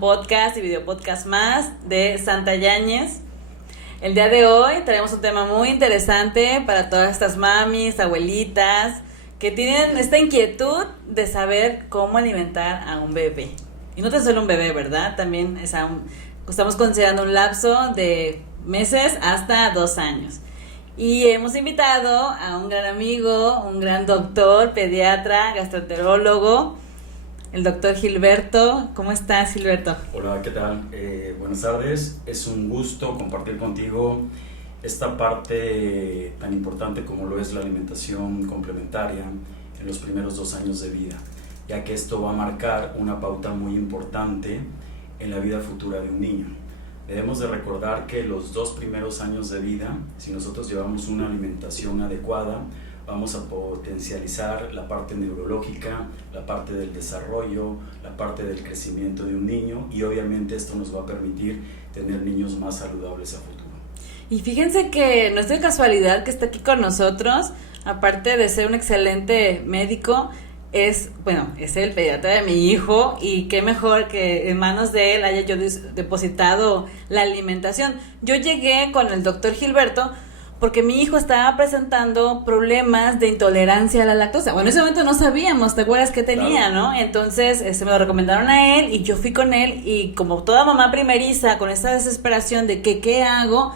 un podcast y video podcast más de Santa Yáñez. El día de hoy traemos un tema muy interesante para todas estas mamis, abuelitas, que tienen esta inquietud de saber cómo alimentar a un bebé. Y no tan solo un bebé, ¿verdad? También estamos considerando un lapso de meses hasta 2 años. Y hemos invitado a un gran amigo, un gran doctor, pediatra, gastroenterólogo, el doctor Gilberto. ¿Cómo estás, Gilberto? Hola, ¿qué tal? Buenas tardes. Es un gusto compartir contigo esta parte tan importante como lo es la alimentación complementaria en los primeros 2 años de vida, ya que esto va a marcar una pauta muy importante en la vida futura de un niño. Debemos de recordar que los 2 primeros años de vida, si nosotros llevamos una alimentación adecuada, vamos a potencializar la parte neurológica, la parte del desarrollo, la parte del crecimiento de un niño, y obviamente esto nos va a permitir tener niños más saludables a futuro. Y fíjense que no es de casualidad que está aquí con nosotros, aparte de ser un excelente médico, es el pediatra de mi hijo, y qué mejor que en manos de él haya yo depositado la alimentación. Yo llegué con el doctor Gilberto porque mi hijo estaba presentando problemas de intolerancia a la lactosa. Bueno, en ese momento no sabíamos, ¿te acuerdas qué tenía, Claro. no? Entonces me lo recomendaron a él y yo fui con él, y como toda mamá primeriza, con esa desesperación de que qué hago,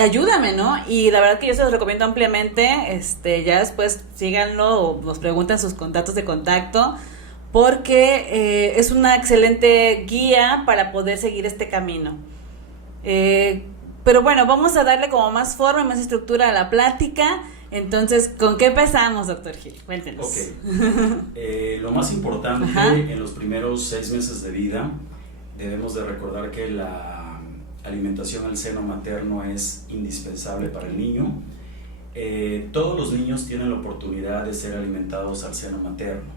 ayúdame, ¿no? Y la verdad que yo se los recomiendo ampliamente. Ya después síganlo o nos preguntan sus datos de contacto, porque es una excelente guía para poder seguir este camino. Pero bueno, vamos a darle como más forma, más estructura a la plática. Entonces, ¿con qué empezamos, doctor Gil? Cuéntenos. Ok. Lo más importante, Ajá, en los primeros 6 meses de vida, debemos de recordar que la alimentación al seno materno es indispensable para el niño. Todos los niños tienen la oportunidad de ser alimentados al seno materno.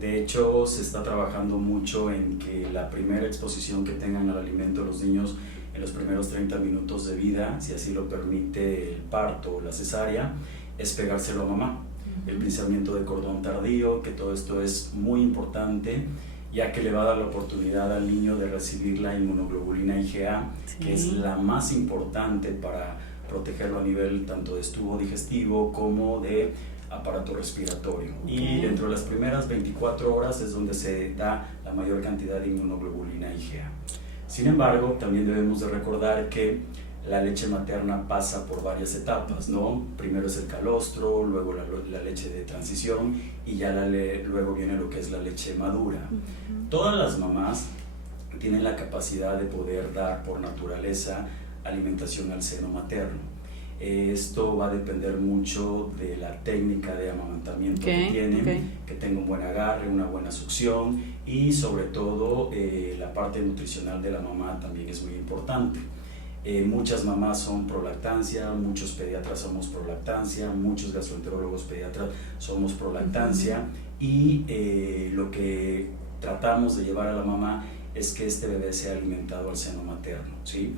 De hecho, se está trabajando mucho en que la primera exposición que tengan al alimento los niños en los primeros 30 minutos de vida, si así lo permite el parto o la cesárea, es pegárselo a mamá. El pinzamiento de cordón tardío, que todo esto es muy importante, ya que le va a dar la oportunidad al niño de recibir la inmunoglobulina IgA, sí, que es la más importante para protegerlo a nivel tanto de tubo digestivo como de aparato respiratorio. Okay. Y dentro de las primeras 24 horas es donde se da la mayor cantidad de inmunoglobulina IgA. Sin embargo, también debemos de recordar que la leche materna pasa por varias etapas, ¿no? Primero es el calostro, luego la leche de transición, y ya luego viene lo que es la leche madura. Todas las mamás tienen la capacidad de poder dar por naturaleza alimentación al seno materno. Esto va a depender mucho de la técnica de amamantamiento que tienen, que tenga un buen agarre, una buena succión, y sobre todo la parte nutricional de la mamá también es muy importante. Muchas mamás son prolactancia, muchos pediatras somos prolactancia, muchos gastroenterólogos pediatras somos prolactancia, y lo que tratamos de llevar a la mamá es que este bebé sea alimentado al seno materno, ¿sí?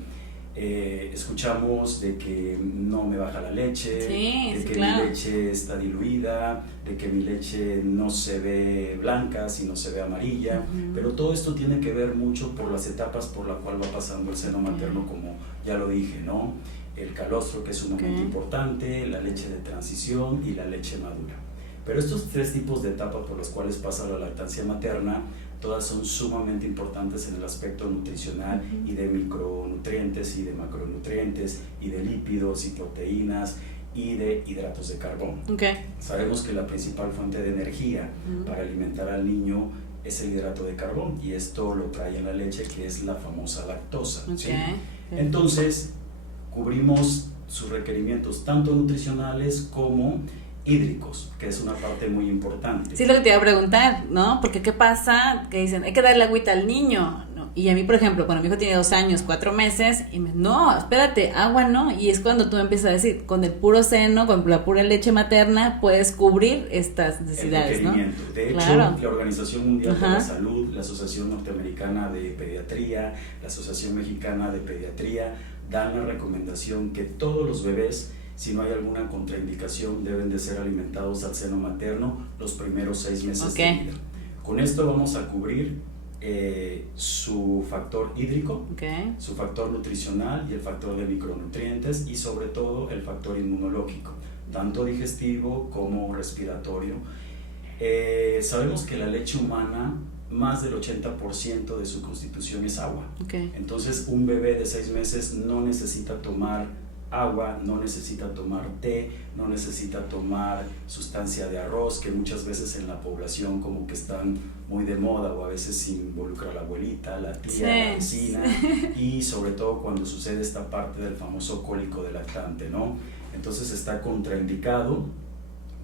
Escuchamos de que no me baja la leche, sí, de que claro, mi leche está diluida, de que mi leche no se ve blanca, sino se ve amarilla, pero todo esto tiene que ver mucho por las etapas por las cuales va pasando el seno materno, como ya lo dije, ¿no? El calostro, que es sumamente importante, la leche de transición y la leche madura. Pero estos 3 tipos de etapas por las cuales pasa la lactancia materna, todas son sumamente importantes en el aspecto nutricional y de micronutrientes y de macronutrientes y de lípidos y proteínas y de hidratos de carbono. Sabemos que la principal fuente de energía para alimentar al niño es el hidrato de carbón, y esto lo trae en la leche, que es la famosa lactosa, ¿sí? Entonces, cubrimos sus requerimientos tanto nutricionales como hídricos, que es una parte muy importante. Sí, lo que te iba a preguntar, ¿no? Porque ¿qué pasa? Que dicen, hay que darle agüita al niño, ¿no? Y a mí, por ejemplo, cuando mi hijo tiene 2 años, 4 meses, y no, espérate, agua no. Y es cuando tú me empiezas a decir, con el puro seno, con la pura leche materna, puedes cubrir estas necesidades, ¿no? De hecho, claro, la Organización Mundial de la Salud, la Asociación Norteamericana de Pediatría, la Asociación Mexicana de Pediatría, dan la recomendación que todos los bebés, si no hay alguna contraindicación, deben de ser alimentados al seno materno los primeros 6 meses de vida. Con esto vamos a cubrir su factor hídrico, Okay. su factor nutricional y el factor de micronutrientes y sobre todo el factor inmunológico, tanto digestivo como respiratorio. Sabemos que la leche humana, más del 80% de su constitución es agua. Okay. Entonces un bebé de 6 meses no necesita tomar agua, no necesita tomar té, no necesita tomar sustancia de arroz, que muchas veces en la población como que están muy de moda, o a veces involucra a la abuelita, la tía, la vecina, y sobre todo cuando sucede esta parte del famoso cólico del lactante, ¿no? Entonces está contraindicado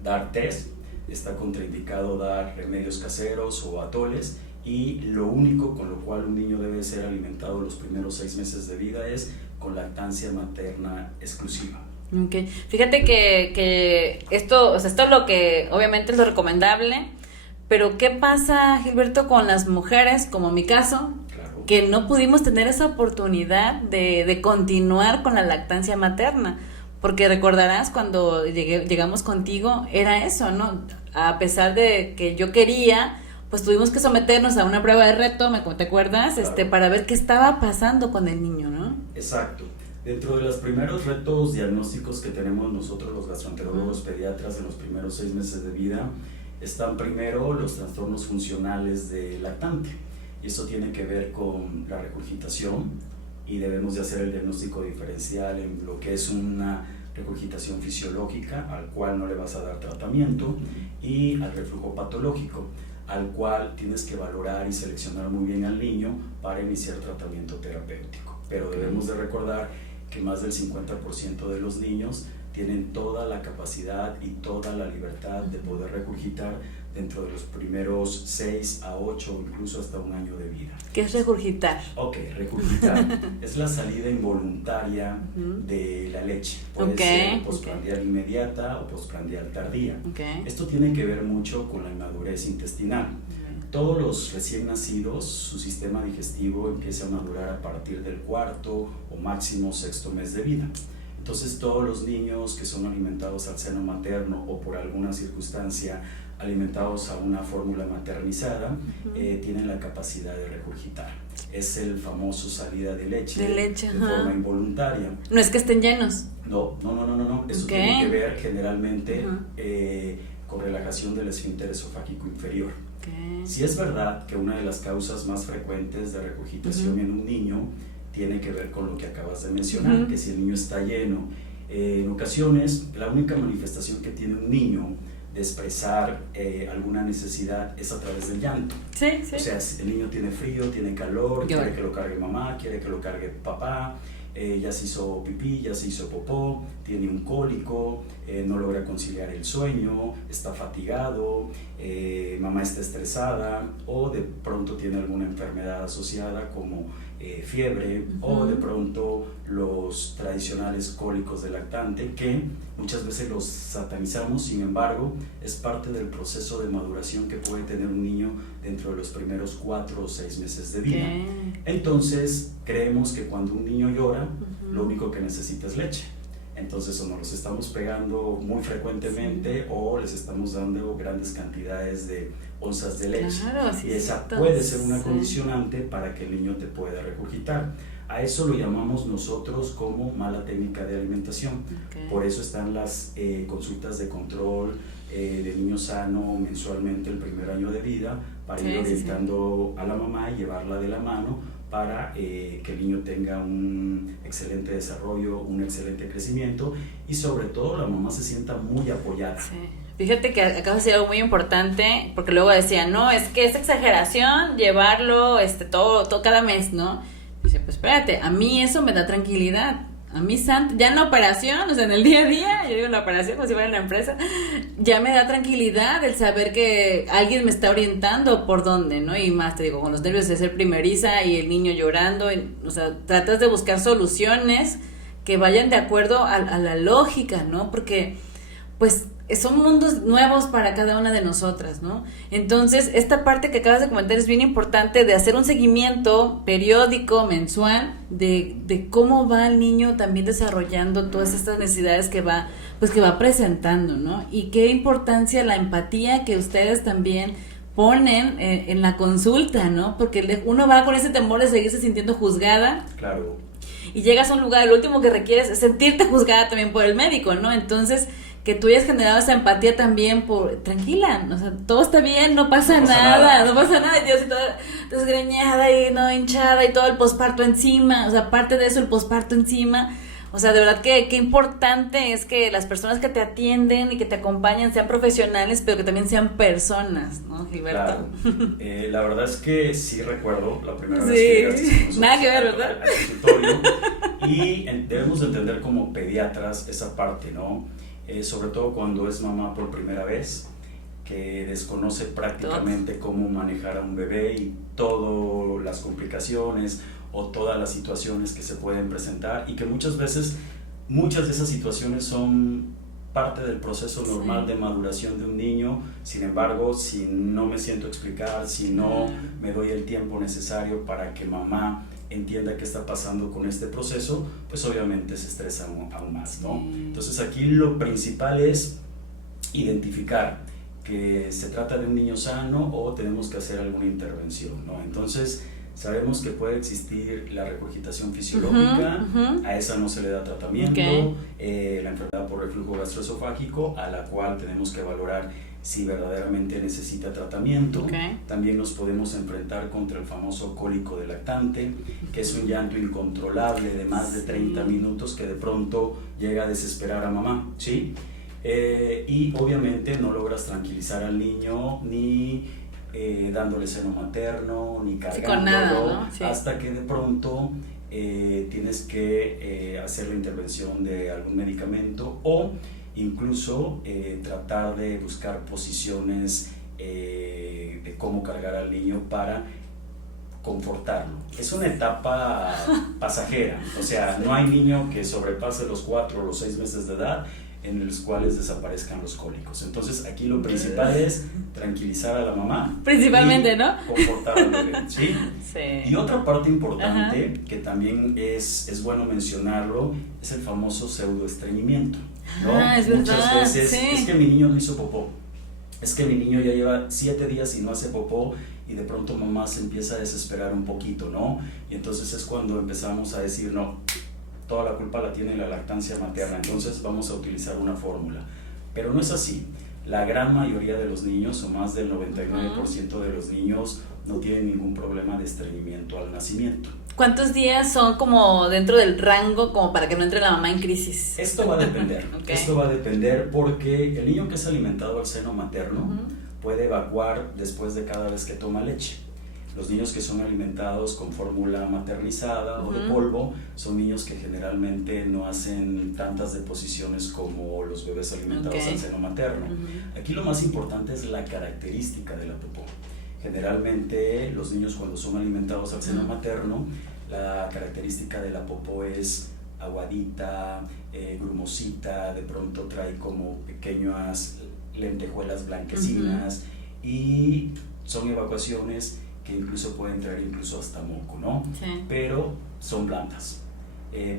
dar tés, está contraindicado dar remedios caseros o atoles, y lo único con lo cual un niño debe ser alimentado los primeros 6 meses de vida es con lactancia materna exclusiva. Okay. Fíjate que esto, o sea, esto es lo que obviamente es lo recomendable, pero ¿qué pasa, Gilberto, con las mujeres, como mi caso, Claro. que no pudimos tener esa oportunidad de continuar con la lactancia materna? Porque recordarás cuando llegamos contigo, era eso, ¿no? A pesar de que yo quería, pues tuvimos que someternos a una prueba de reto, ¿te acuerdas? Claro. Para ver qué estaba pasando con el niño, ¿no? Exacto. Dentro de los primeros retos diagnósticos que tenemos nosotros los gastroenterólogos pediatras en los primeros 6 meses de vida, están primero los trastornos funcionales del lactante. Y esto tiene que ver con la regurgitación, y debemos de hacer el diagnóstico diferencial en lo que es una regurgitación fisiológica, al cual no le vas a dar tratamiento, y al reflujo patológico, al cual tienes que valorar y seleccionar muy bien al niño para iniciar tratamiento terapéutico. Pero debemos de recordar que más del 50% de los niños tienen toda la capacidad y toda la libertad de poder regurgitar dentro de los primeros 6 a 8 o incluso hasta 1 año de vida. ¿Qué es regurgitar? Ok, regurgitar es la salida involuntaria de la leche. Puede ser postprandial inmediata o postprandial tardía. Okay. Esto tiene que ver mucho con la inmadurez intestinal. Todos los recién nacidos, su sistema digestivo empieza a madurar a partir del 4º o máximo 6º mes de vida. Entonces todos los niños que son alimentados al seno materno o por alguna circunstancia alimentados a una fórmula maternizada, tienen la capacidad de regurgitar. Es el famoso salida de leche de forma involuntaria. No es que estén llenos. No. Eso tiene que ver generalmente con relajación del esfínter esofágico inferior. Si es verdad que una de las causas más frecuentes de regurgitación en un niño tiene que ver con lo que acabas de mencionar, que si el niño está lleno. En ocasiones, la única manifestación que tiene un niño de expresar alguna necesidad es a través del llanto. Sí. O sea, si el niño tiene frío, tiene calor, quiere que lo cargue mamá, quiere que lo cargue papá, ya se hizo pipí, ya se hizo popó, tiene un cólico, no logra conciliar el sueño, está fatigado, mamá está estresada, o de pronto tiene alguna enfermedad asociada como fiebre, o de pronto los tradicionales cólicos del lactante, que muchas veces los satanizamos. Sin embargo, es parte del proceso de maduración que puede tener un niño dentro de los primeros 4 o 6 meses de vida. Entonces creemos que cuando un niño llora, lo único que necesita es leche. Entonces o nos los estamos pegando muy frecuentemente o les estamos dando grandes cantidades de onzas de leche. Y esa puede ser una condicionante para que el niño te pueda regurgitar. A eso lo llamamos nosotros como mala técnica de alimentación. Por eso están las consultas de control de niño sano mensualmente el primer año de vida, para ir orientando a la mamá y llevarla de la mano para que el niño tenga un excelente desarrollo, un excelente crecimiento, y sobre todo la mamá se sienta muy apoyada. Fíjate que acabas de decir algo muy importante, porque luego decían, no, es que es exageración llevarlo todo cada mes, ¿no? Y dice, pues espérate, a mí eso me da tranquilidad. A mí, ya en la operación, o sea, en el día a día, yo digo en la operación como si fuera en la empresa, ya me da tranquilidad el saber que alguien me está orientando por dónde, ¿no? Y más, te digo, con los nervios de ser primeriza y el niño llorando, o sea, tratas de buscar soluciones que vayan de acuerdo a la lógica, ¿no? Porque, pues, son mundos nuevos para cada una de nosotras, ¿no? Entonces, esta parte que acabas de comentar es bien importante, de hacer un seguimiento periódico, mensual, de cómo va el niño también desarrollando todas estas necesidades que va presentando, ¿no? Y qué importancia la empatía que ustedes también ponen en la consulta, ¿no? Porque uno va con ese temor de seguirse sintiendo juzgada. Claro. Y llegas a un lugar, lo último que requieres es sentirte juzgada también por el médico, ¿no? Entonces, que tú hayas generado esa empatía también tranquila, o sea, todo está bien, no pasa nada, Dios, y toda desgreñada y no hinchada y todo el posparto encima, o sea, aparte de eso el posparto encima. O sea, de verdad que qué importante es que las personas que te atienden y que te acompañan sean profesionales, pero que también sean personas, ¿no, Gilberto? Claro. La verdad es que sí recuerdo la primera vez Sí, que llegaste nada que ver, ¿verdad? al consultorio. Y debemos de entender como pediatras esa parte, ¿no? Sobre todo cuando es mamá por primera vez, que desconoce prácticamente cómo manejar a un bebé y todas las complicaciones o todas las situaciones que se pueden presentar, y que muchas veces, muchas de esas situaciones son parte del proceso normal de maduración de un niño. Sin embargo, si no me siento a explicar, si no me doy el tiempo necesario para que mamá entienda qué está pasando con este proceso, pues obviamente se estresa aún más, ¿no? Entonces aquí lo principal es identificar que se trata de un niño sano o tenemos que hacer alguna intervención, ¿no? Entonces sabemos que puede existir la regurgitación fisiológica, a esa no se le da tratamiento, la enfermedad por reflujo gastroesofágico, a la cual tenemos que valorar si verdaderamente necesita tratamiento. También nos podemos enfrentar contra el famoso cólico de lactante, que es un llanto incontrolable de más de 30 minutos que de pronto llega a desesperar a mamá, ¿sí? Y obviamente no logras tranquilizar al niño ni dándole seno materno, ni cargándolo, nada, ¿no? hasta que de pronto tienes que hacer la intervención de algún medicamento o incluso tratar de buscar posiciones de cómo cargar al niño para confortarlo. Es una etapa pasajera, o sea, no hay niño que sobrepase los 4 o los 6 meses de edad en los cuales desaparezcan los cólicos. Entonces aquí lo principal es tranquilizar a la mamá. Principalmente, ¿no? Confortar al bebé, ¿sí? Sí. Y otra parte importante que también es bueno mencionarlo es el famoso pseudoestreñimiento, ¿no? Es Muchas verdad, veces sí. es que mi niño no hizo popó, es que mi niño ya lleva 7 días y no hace popó, y de pronto mamá se empieza a desesperar un poquito, ¿no? Y entonces es cuando empezamos a decir, no, toda la culpa la tiene la lactancia materna, entonces vamos a utilizar una fórmula. Pero no es así. La gran mayoría de los niños, o más del 99% de los niños, no tienen ningún problema de estreñimiento al nacimiento. ¿Cuántos días son como dentro del rango como para que no entre la mamá en crisis? Esto va a depender. Esto va a depender porque el niño que es alimentado al seno materno puede evacuar después de cada vez que toma leche. Los niños que son alimentados con fórmula maternizada o de polvo son niños que generalmente no hacen tantas deposiciones como los bebés alimentados al seno materno. Aquí lo más importante es la característica de la popó. Generalmente los niños cuando son alimentados al seno materno, la característica de la popó es aguadita, grumosita, de pronto trae como pequeñas lentejuelas blanquecinas y son evacuaciones que incluso pueden traer incluso hasta moco, ¿no? Sí. Pero son blandas.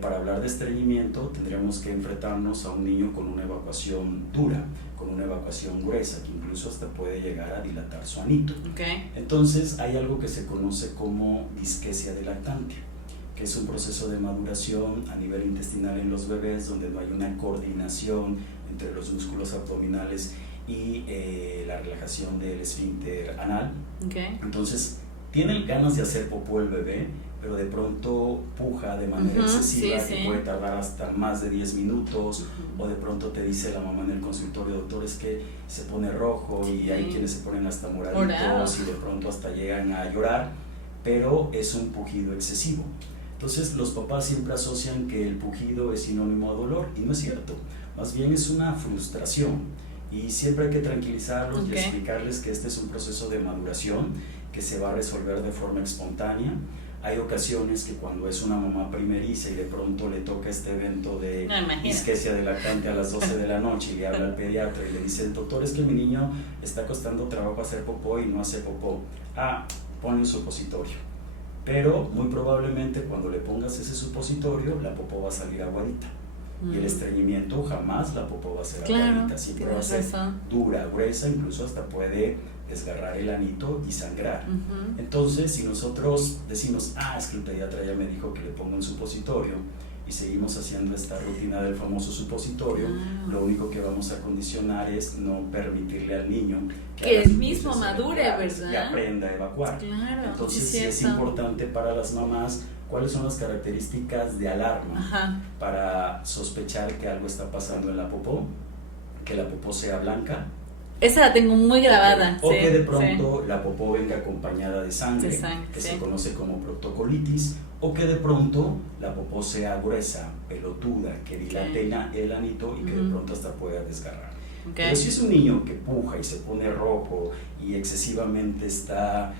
Para hablar de estreñimiento tendríamos que enfrentarnos a un niño con una evacuación dura, con una evacuación gruesa, que incluso hasta puede llegar a dilatar su anito. Entonces hay algo que se conoce como disquesia de lactante, que es un proceso de maduración a nivel intestinal en los bebés donde no hay una coordinación entre los músculos abdominales y la relajación del esfínter anal. Entonces tiene ganas de hacer popó el bebé, pero de pronto puja de manera excesiva, que puede tardar hasta más de 10 minutos, o de pronto te dice la mamá en el consultorio, doctor, es que se pone rojo, y hay quienes se ponen hasta moraditos y de pronto hasta llegan a llorar, pero es un pujido excesivo. Entonces los papás siempre asocian que el pujido es sinónimo de dolor, y no es cierto, más bien es una frustración, y siempre hay que tranquilizarlos y explicarles que este es un proceso de maduración que se va a resolver de forma espontánea. Hay ocasiones que cuando es una mamá primeriza y de pronto le toca este evento de disquesia de lactante a las 12 de la noche y le habla al pediatra y le dice, doctor, es que mi niño está costando trabajo hacer popó y no hace popó. Pone un supositorio. Pero muy probablemente cuando le pongas ese supositorio, la popó va a salir aguadita. Y el estreñimiento jamás la popó va a ser aguadita, siempre va a ser dura, gruesa, incluso hasta puede desgarrar el anito y sangrar. Entonces, si nosotros decimos, es que el pediatra ya me dijo que le ponga un supositorio, y seguimos haciendo esta rutina del famoso supositorio, lo único que vamos a condicionar es no permitirle al niño que él mismo madure, ¿verdad? Y aprenda a evacuar. Claro, entonces sí es importante para las mamás cuáles son las características de alarma para sospechar que algo está pasando en la popó, que la popó sea blanca. Esa la tengo muy grabada. O que de pronto la popó venga acompañada de sangre, que se conoce como proctocolitis, o que de pronto la popó sea gruesa, pelotuda, que dilate el anito y que de pronto hasta pueda desgarrar. Pero si es un niño que puja y se pone rojo y excesivamente está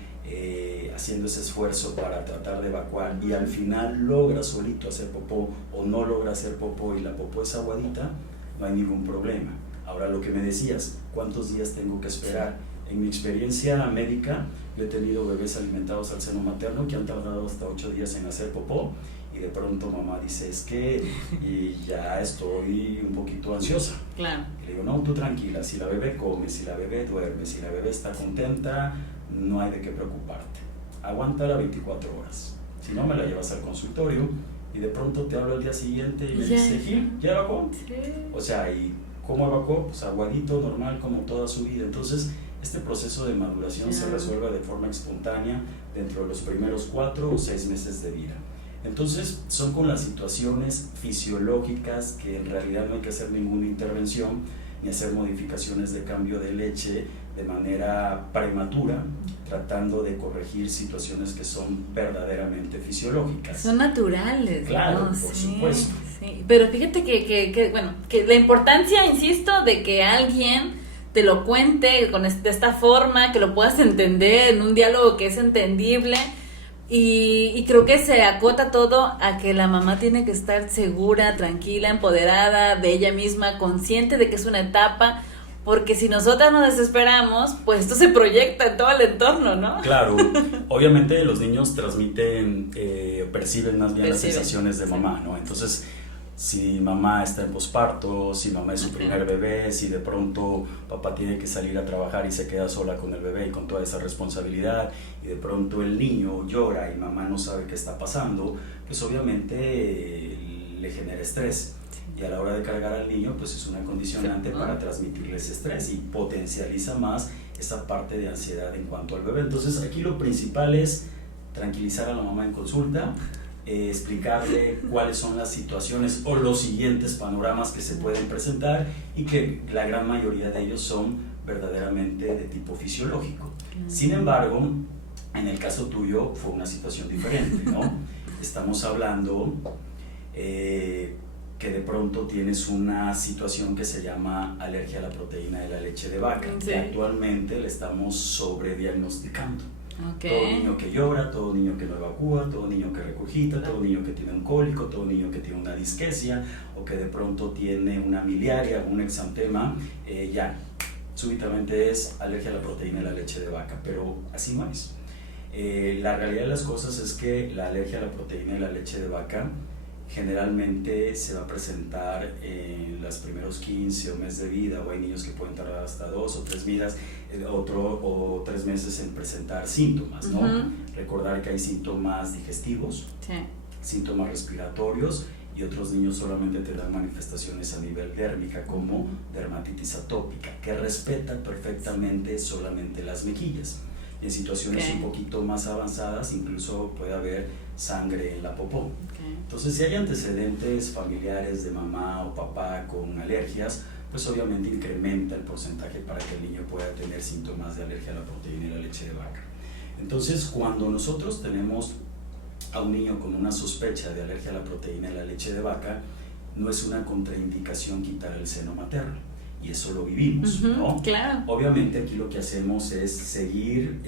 haciendo ese esfuerzo para tratar de evacuar y al final logra solito hacer popó o no logra hacer popó y la popó es aguadita, no hay ningún problema. Ahora, lo que me decías, ¿cuántos días tengo que esperar? En mi experiencia médica, yo he tenido bebés alimentados al seno materno que han tardado hasta 8 días en hacer popó y de pronto mamá dice, es que ya estoy un poquito ansiosa. Claro. Y le digo, no, tú tranquila, si la bebé come, si la bebé duerme, si la bebé está contenta, no hay de qué preocuparte. Aguántala 24 horas. Si no, me la llevas al consultorio y de pronto te hablo al día siguiente y me dice, Gil, ¿ya evacuó? Sí. O sea, y ¿cómo evacuó? Pues aguadito, normal, como toda su vida. Entonces, este proceso de maduración se resuelve de forma espontánea dentro de los primeros 4 o 6 meses de vida. Entonces, son con las situaciones fisiológicas que en realidad no hay que hacer ninguna intervención ni hacer modificaciones de cambio de leche de manera prematura, tratando de corregir situaciones que son verdaderamente fisiológicas. Son naturales. Claro, ¿no? Por supuesto. Sí. Pero fíjate que la importancia, insisto, de que alguien te lo cuente de esta forma, que lo puedas entender en un diálogo que es entendible. Y creo que se acota todo a que la mamá tiene que estar segura, tranquila, empoderada de ella misma, consciente de que es una etapa, porque si nosotras nos desesperamos, pues esto se proyecta en todo el entorno, ¿no? Claro, obviamente los niños transmiten, perciben más bien las sensaciones de mamá, ¿no? Entonces, si mamá está en posparto, si mamá es su primer bebé, si de pronto papá tiene que salir a trabajar y se queda sola con el bebé y con toda esa responsabilidad, y de pronto el niño llora y mamá no sabe qué está pasando, pues obviamente le genera estrés. Y a la hora de cargar al niño, pues es una condicionante para transmitirle ese estrés y potencializa más esa parte de ansiedad en cuanto al bebé. Entonces aquí lo principal es tranquilizar a la mamá en consulta, explicarle cuáles son las situaciones o los siguientes panoramas que se pueden presentar y que la gran mayoría de ellos son verdaderamente de tipo fisiológico. Sin embargo, en el caso tuyo fue una situación diferente, ¿no? Estamos hablando que de pronto tienes una situación que se llama alergia a la proteína de la leche de vaca, que actualmente le estamos sobrediagnosticando. Todo niño que llora, todo niño que no evacúa, todo niño que regurgita, todo niño que tiene un cólico, todo niño que tiene una disquesia o que de pronto tiene una miliaria o un exantema, ya súbitamente es alergia a la proteína de la leche de vaca, pero así no es. La realidad de las cosas es que la alergia a la proteína de la leche de vaca generalmente se va a presentar en los primeros 15 o mes de vida, o hay niños que pueden tardar hasta 2 o 3 vidas, o 3 meses en presentar síntomas, ¿no? Recordar que hay síntomas digestivos, síntomas respiratorios, y otros niños solamente te dan manifestaciones a nivel dérmica, como dermatitis atópica, que respeta perfectamente solamente las mejillas. En situaciones un poquito más avanzadas incluso puede haber sangre en la popó. Entonces, si hay antecedentes familiares de mamá o papá con alergias, pues obviamente incrementa el porcentaje para que el niño pueda tener síntomas de alergia a la proteína y la leche de vaca. Entonces, cuando nosotros tenemos a un niño con una sospecha de alergia a la proteína y la leche de vaca, no es una contraindicación quitar el seno materno, y eso lo vivimos, ¿no? Claro. Obviamente aquí lo que hacemos es seguir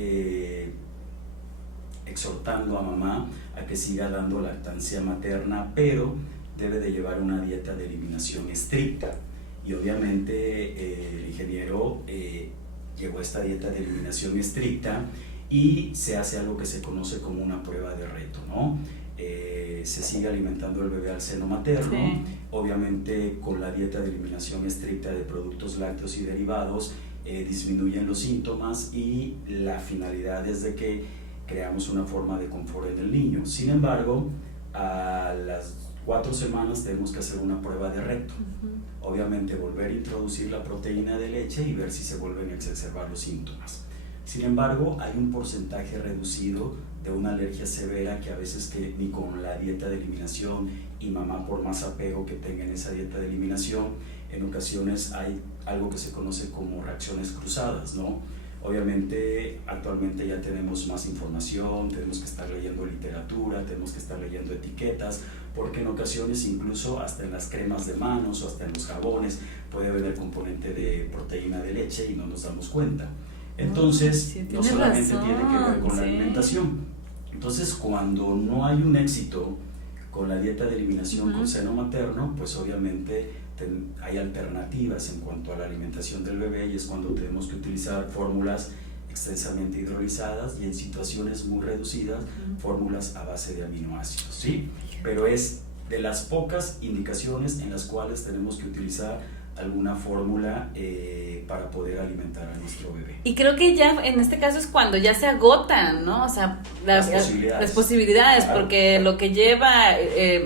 exhortando a mamá a que siga dando lactancia materna, pero debe de llevar una dieta de eliminación estricta, y obviamente el ingeniero llevó a esta dieta de eliminación estricta y se hace algo que se conoce como una prueba de reto, ¿no? se sigue alimentando el bebé al seno materno, Sí. obviamente con la dieta de eliminación estricta de productos lácteos y derivados, disminuyen los síntomas y la finalidad es de que creamos una forma de confort en el niño. Sin embargo, a las 4 semanas tenemos que hacer una prueba de recto. Obviamente volver a introducir la proteína de leche y ver si se vuelven a exacerbar los síntomas. Sin embargo, hay un porcentaje reducido de una alergia severa que a veces que ni con la dieta de eliminación y mamá por más apego que tenga en esa dieta de eliminación, en ocasiones hay algo que se conoce como reacciones cruzadas, ¿no? Obviamente actualmente ya tenemos más información, tenemos que estar leyendo literatura, tenemos que estar leyendo etiquetas, porque en ocasiones incluso hasta en las cremas de manos o hasta en los jabones puede haber el componente de proteína de leche y no nos damos cuenta. Entonces, sí, no solamente razón, tiene que ver con la sí. alimentación. Entonces, cuando no hay un éxito con la dieta de eliminación con seno materno, pues obviamente hay alternativas en cuanto a la alimentación del bebé y es cuando tenemos que utilizar fórmulas extensamente hidrolizadas y en situaciones muy reducidas, fórmulas a base de aminoácidos, ¿sí? Pero es de las pocas indicaciones en las cuales tenemos que utilizar alguna fórmula para poder alimentar a nuestro bebé. Y creo que ya en este caso es cuando ya se agotan, ¿no? O sea, las posibilidades, claro. Porque lo que lleva,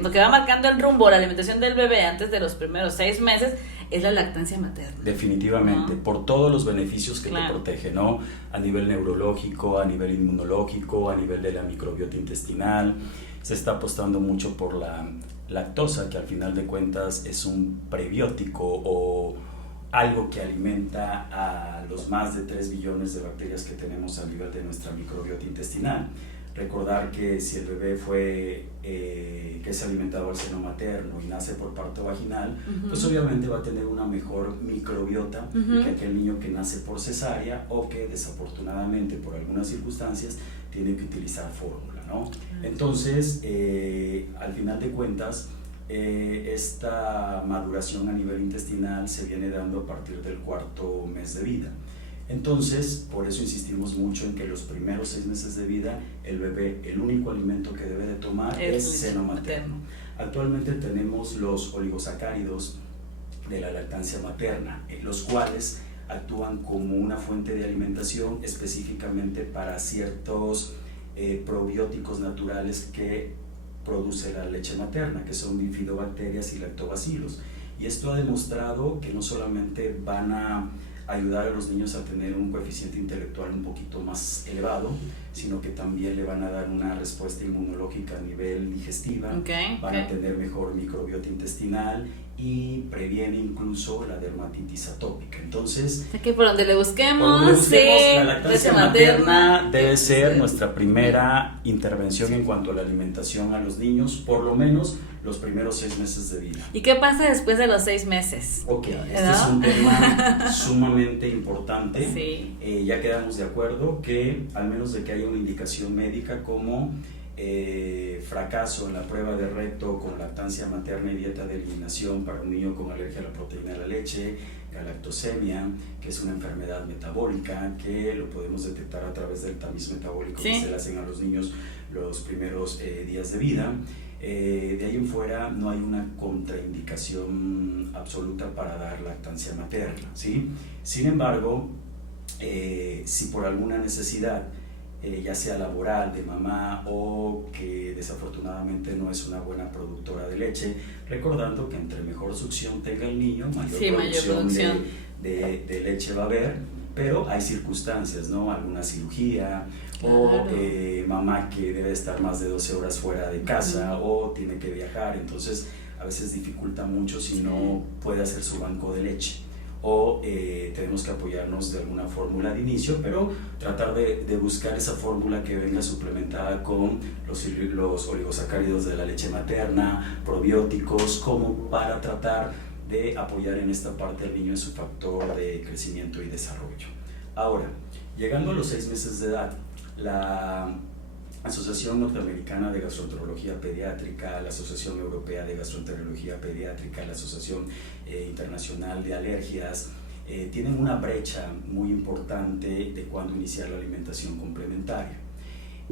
lo que va marcando el rumbo, la alimentación del bebé antes de los primeros 6 meses es la lactancia materna. Definitivamente, por todos los beneficios que te protege, ¿no? A nivel neurológico, a nivel inmunológico, a nivel de la microbiota intestinal. Se está apostando mucho por la lactosa, que al final de cuentas es un prebiótico o algo que alimenta a los más de 3 billones de bacterias que tenemos a nivel de nuestra microbiota intestinal. Recordar que si el bebé que es alimentado al seno materno y nace por parto vaginal, pues obviamente va a tener una mejor microbiota que aquel niño que nace por cesárea o que desafortunadamente por algunas circunstancias tiene que utilizar fórmula, ¿no? Entonces, al final de cuentas, esta maduración a nivel intestinal se viene dando a partir del 4.º mes de vida. Entonces, por eso insistimos mucho en que los primeros 6 meses de vida, el bebé, el único alimento que debe de tomar es seno materno. Actualmente tenemos los oligosacáridos de la lactancia materna, los cuales actúan como una fuente de alimentación específicamente para ciertos probióticos naturales que produce la leche materna, que son bifidobacterias y lactobacilos. Y esto ha demostrado que no solamente van a ayudar a los niños a tener un coeficiente intelectual un poquito más elevado, sino que también le van a dar una respuesta inmunológica a nivel digestiva, van a tener mejor microbiota intestinal y previene incluso la dermatitis atópica. Entonces, que por donde le busquemos, la lactancia materna debe ser nuestra primera intervención en cuanto a la alimentación a los niños, por lo menos los primeros 6 meses de vida. ¿Y qué pasa después de los 6 meses? Ok, este es un tema sumamente importante. Sí. Ya quedamos de acuerdo que al menos de que haya una indicación médica como fracaso en la prueba de recto con lactancia materna y dieta de eliminación para un niño con alergia a la proteína de la leche, galactosemia, que es una enfermedad metabólica que lo podemos detectar a través del tamiz metabólico que se le hacen a los niños los primeros días de vida. De ahí en fuera no hay una contraindicación absoluta para dar lactancia materna, ¿sí? Sin embargo, si por alguna necesidad, ya sea laboral de mamá o que desafortunadamente no es una buena productora de leche, recordando que entre mejor succión tenga el niño, mayor producción de leche va a haber, pero hay circunstancias, ¿no? Alguna cirugía, o mamá que debe estar más de 12 horas fuera de casa o tiene que viajar, entonces a veces dificulta mucho si no puede hacer su banco de leche, o tenemos que apoyarnos de alguna fórmula de inicio, pero tratar de buscar esa fórmula que venga suplementada con los oligosacáridos de la leche materna, probióticos, como para tratar de apoyar en esta parte al niño en su factor de crecimiento y desarrollo. Ahora, llegando a los 6 meses de edad, la Asociación Norteamericana de Gastroenterología Pediátrica, la Asociación Europea de Gastroenterología Pediátrica, la Asociación Internacional de Alergias, tienen una brecha muy importante de cuándo iniciar la alimentación complementaria.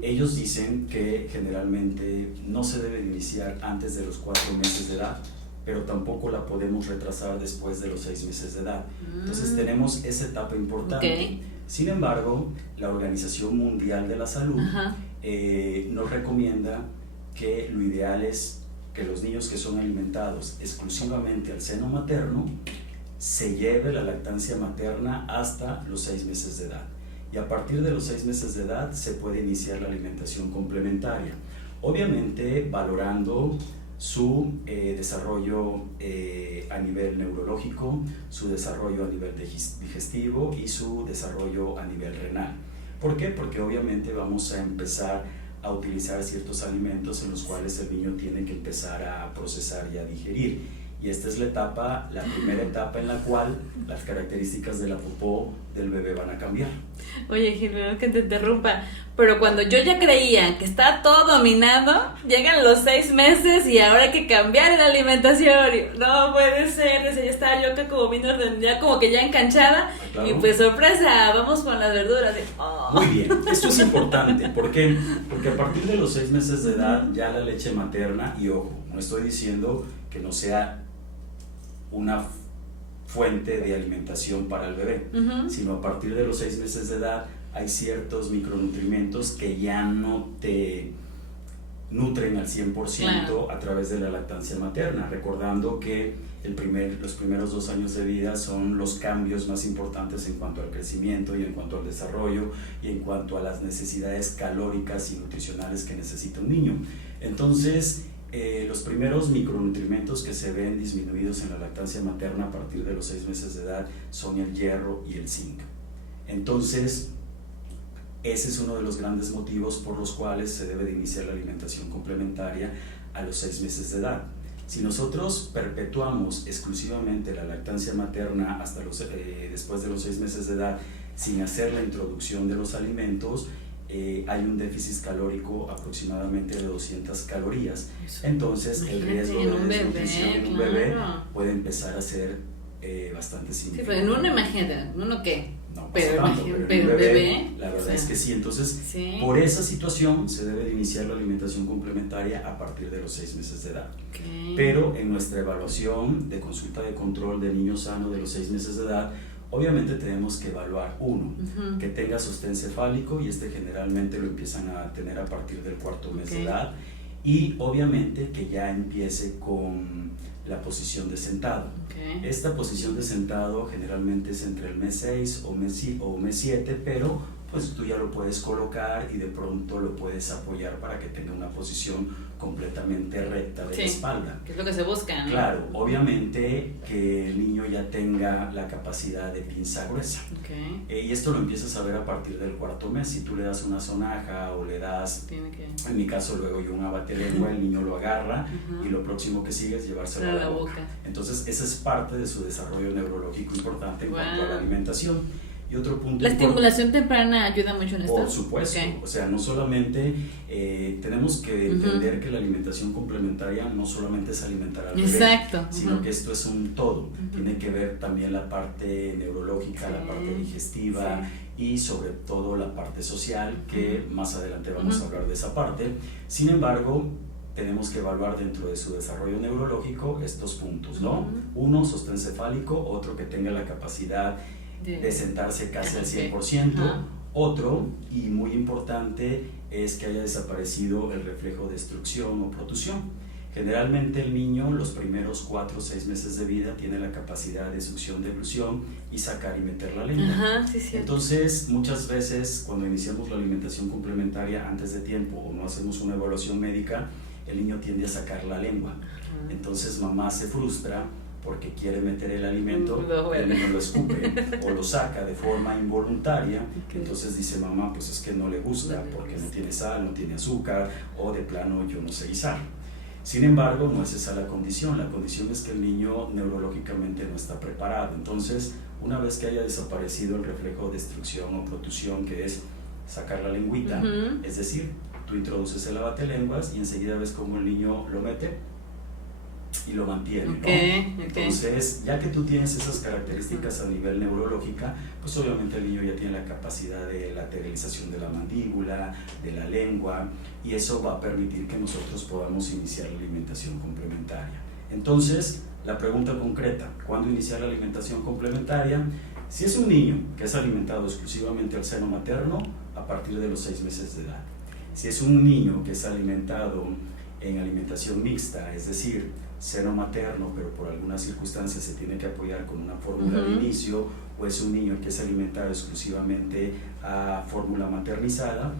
Ellos dicen que generalmente no se debe iniciar antes de los 4 meses de edad, pero tampoco la podemos retrasar después de los 6 meses de edad. Entonces tenemos esa etapa importante. Okay. Sin embargo, la Organización Mundial de la Salud nos recomienda que lo ideal es que los niños que son alimentados exclusivamente al seno materno se lleve la lactancia materna hasta los 6 meses de edad. Y a partir de los 6 meses de edad se puede iniciar la alimentación complementaria. Obviamente valorando su desarrollo a nivel neurológico, su desarrollo a nivel digestivo y su desarrollo a nivel renal. ¿Por qué? Porque obviamente vamos a empezar a utilizar ciertos alimentos en los cuales el niño tiene que empezar a procesar y a digerir. Y esta es la primera etapa en la cual las características de la popó del bebé van a cambiar. Oye, Gil, perdón que te interrumpa, pero cuando yo ya creía que está todo dominado, llegan los 6 meses y ahora hay que cambiar la alimentación. No puede ser, ya estaba yo acá como vino, ya como que ya enganchada. Claro. Y pues sorpresa, vamos con las verduras. Muy bien, esto es importante. ¿Por qué? Porque a partir de los 6 meses de edad ya la leche materna, y ojo, no estoy diciendo que no sea una fuente de alimentación para el bebé, sino a partir de los 6 meses de edad hay ciertos micronutrientes que ya no te nutren al 100% claro. a través de la lactancia materna, recordando que los primeros 2 años de vida son los cambios más importantes en cuanto al crecimiento y en cuanto al desarrollo y en cuanto a las necesidades calóricas y nutricionales que necesita un niño. Entonces, los primeros micronutrientes que se ven disminuidos en la lactancia materna a partir de los 6 meses de edad son el hierro y el zinc. Entonces, ese es uno de los grandes motivos por los cuales se debe de iniciar la alimentación complementaria a los 6 meses de edad. Si nosotros perpetuamos exclusivamente la lactancia materna hasta después de los 6 meses de edad sin hacer la introducción de los alimentos, hay un déficit calórico aproximadamente de 200 calorías. Entonces el riesgo de desnutrición en un bebé puede empezar a ser bastante significativo. Sí, pero en uno, imagínate, ¿uno qué? No pasa tanto, pero en un bebé, la verdad es que sí. Entonces, por esa situación se debe de iniciar la alimentación complementaria a partir de los 6 meses de edad. Pero en nuestra evaluación de consulta de control de niño sano de los 6 meses de edad, obviamente tenemos que evaluar que tenga sostén cefálico, y generalmente lo empiezan a tener a partir del 4.º mes de edad, y obviamente que ya empiece con la posición de sentado. Esta posición de sentado generalmente es entre el mes 6 o mes 7, pero pues tú ya lo puedes colocar y de pronto lo puedes apoyar para que tenga una posición completamente recta de la espalda. Que es lo que se busca, ¿no? Claro, obviamente que el niño ya tenga la capacidad de pinza gruesa. Y esto lo empiezas a ver a partir del 4.º mes. Si tú le das una sonaja o le das, en mi caso luego yo un abatelengua, el niño lo agarra y lo próximo que sigue es llevárselo a la boca. Entonces esa es parte de su desarrollo neurológico importante en cuanto a la alimentación. Y otro punto, ¿la estimulación temprana ayuda mucho en esto? Por supuesto, o sea, no solamente tenemos que entender que la alimentación complementaria no solamente es alimentar al bebé, sino que esto es un todo. Tiene que ver también la parte neurológica, la parte digestiva y sobre todo la parte social, que más adelante vamos a hablar de esa parte. Sin embargo, tenemos que evaluar dentro de su desarrollo neurológico estos puntos, ¿no? Uno, sostén cefálico; otro, que tenga la capacidad de sentarse casi al 100%. Otro, y muy importante, es que haya desaparecido el reflejo de extrusión o protusión. Generalmente el niño los primeros 4 o 6 meses de vida tiene la capacidad de succión, deglución y sacar y meter la lengua. Entonces muchas veces cuando iniciamos la alimentación complementaria antes de tiempo o no hacemos una evaluación médica, el niño tiende a sacar la lengua. Entonces mamá se frustra porque quiere meter el alimento, el niño lo escupe o lo saca de forma involuntaria. Entonces dice mamá, pues es que no le gusta porque no tiene sal, no tiene azúcar, o de plano yo no sé guisar. Sin embargo, no es esa la condición es que el niño neurológicamente no está preparado. Entonces, una vez que haya desaparecido el reflejo de extrusión o protusión, que es sacar la lengüita, es decir, tú introduces el abatelenguas y enseguida ves cómo el niño lo mete y lo mantiene, ¿no? Okay. Entonces, ya que tú tienes esas características a nivel neurológica, pues obviamente el niño ya tiene la capacidad de lateralización de la mandíbula, de la lengua, y eso va a permitir que nosotros podamos iniciar la alimentación complementaria. Entonces, la pregunta concreta, ¿cuándo iniciar la alimentación complementaria? Si es un niño que es alimentado exclusivamente al seno materno, a partir de los 6 meses de edad. Si es un niño que es alimentado en alimentación mixta, es decir, seno materno, pero por algunas circunstancias se tiene que apoyar con una fórmula de inicio, o es un niño que es alimentado exclusivamente a fórmula maternizada,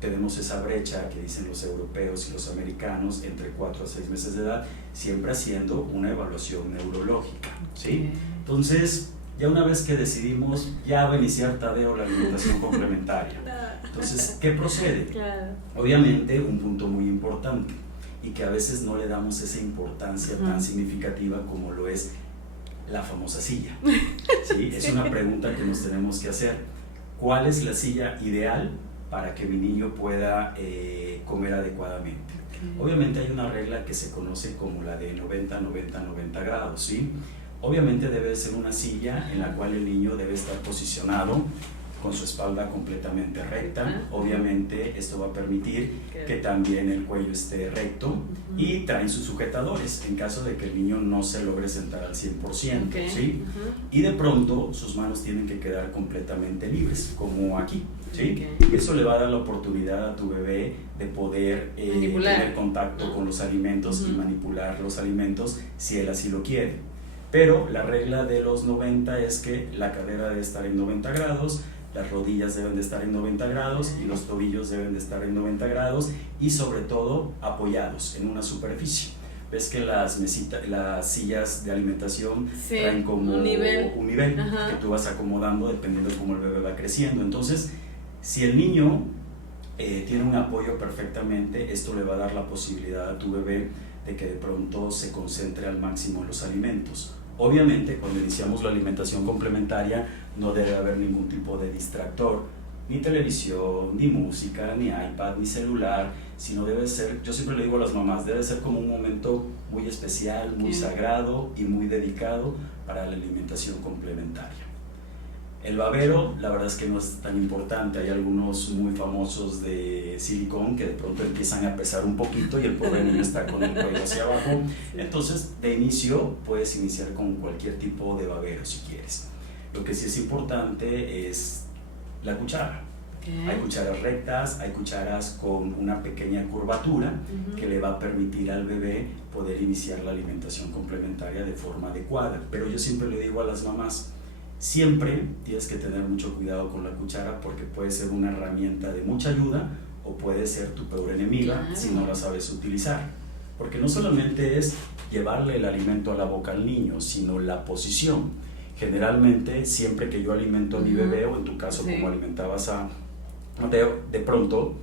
tenemos esa brecha que dicen los europeos y los americanos entre 4 a 6 meses de edad, siempre haciendo una evaluación neurológica, ¿sí? Entonces, ya una vez que decidimos, ya va a iniciar Tadeo la alimentación complementaria. Entonces, ¿qué procede? Claro. Obviamente, un punto muy importante y que a veces no le damos esa importancia tan significativa como lo es la famosa silla. ¿Sí? Es una pregunta que nos tenemos que hacer. ¿Cuál es la silla ideal para que mi niño pueda comer adecuadamente? Obviamente hay una regla que se conoce como la de 90-90-90 grados, ¿sí? Obviamente debe ser una silla en la cual el niño debe estar posicionado con su espalda completamente recta. Obviamente esto va a permitir que también el cuello esté recto y traen sus sujetadores en caso de que el niño no se logre sentar al 100%, ¿sí? Y de pronto sus manos tienen que quedar completamente libres, como aquí, ¿sí? Eso le va a dar la oportunidad a tu bebé de poder tener contacto con los alimentos y manipular los alimentos si él así lo quiere. Pero la regla de los 90 es que la cadera debe estar en 90 grados, las rodillas deben de estar en 90 grados y los tobillos deben de estar en 90 grados y sobre todo apoyados en una superficie. Ves que las sillas de alimentación traen como un nivel que tú vas acomodando dependiendo de cómo el bebé va creciendo. Entonces, si el niño tiene un apoyo perfectamente, esto le va a dar la posibilidad a tu bebé de que de pronto se concentre al máximo en los alimentos. Obviamente, cuando iniciamos la alimentación complementaria, no debe haber ningún tipo de distractor, ni televisión, ni música, ni iPad, ni celular, sino debe ser, yo siempre le digo a las mamás, debe ser como un momento muy especial, muy sagrado y muy dedicado para la alimentación complementaria. El babero, la verdad es que no es tan importante, hay algunos muy famosos de silicón que de pronto empiezan a pesar un poquito y el pobre niño está con el cuello hacia abajo. Entonces, de inicio, puedes iniciar con cualquier tipo de babero si quieres. Lo que sí es importante es la cuchara. Hay cucharas rectas, hay cucharas con una pequeña curvatura que le va a permitir al bebé poder iniciar la alimentación complementaria de forma adecuada. Pero yo siempre le digo a las mamás, siempre tienes que tener mucho cuidado con la cuchara porque puede ser una herramienta de mucha ayuda o puede ser tu peor enemiga si no la sabes utilizar. Porque no solamente es llevarle el alimento a la boca al niño, sino la posición. Generalmente, siempre que yo alimento a mi bebé, o en tu caso como alimentabas a Tadeo, de pronto,